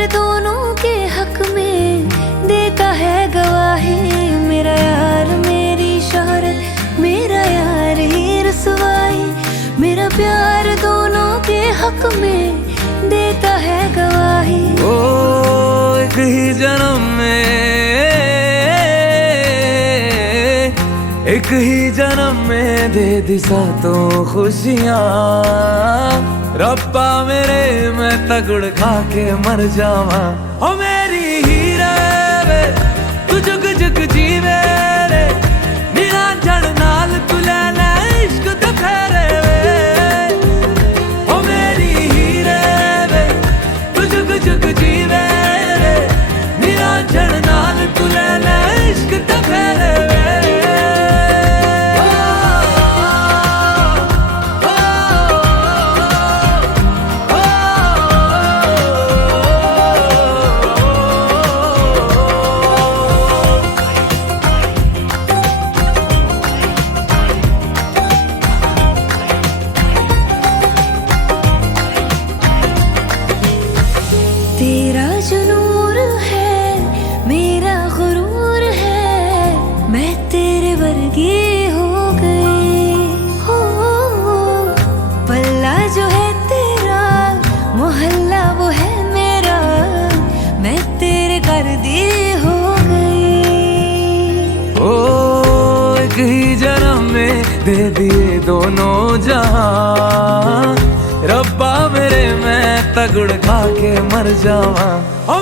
प्यार दोनों के हक में देता है गवाही। मेरा यार मेरी शोहरत, मेरा यार ही रसवाई। मेरा प्यार दोनों के हक में देता है गवाही। ओ एक ही जन्म में, एक ही जन्म में दे दी सातों खुशियाँ। रब्बा मेरे मैं तगड़ खा के मर जावा। ओ मेरी हीरे वे तू जुग जुग जीवे रे, मेरा जड़ नाल तू ले ले इश्क ते फेरे वे। ओ मेरी हीरे वे तू जुग जुग जीवे रे, मेरा जड़ नाल तू ले ले इश्क ते फेरे वे। तेरा जो नूर है मेरा गुरूर है, मैं तेरे वर्गी हो गई। हो पल्ला जो है तेरा, मोहल्ला वो है मेरा, मैं तेरे कर दी हो गई। ओ एक ही जन्म में दे दिए दोनों जहां। रब्बा मेरे मैं तगड़ खा के मर जावा। ओ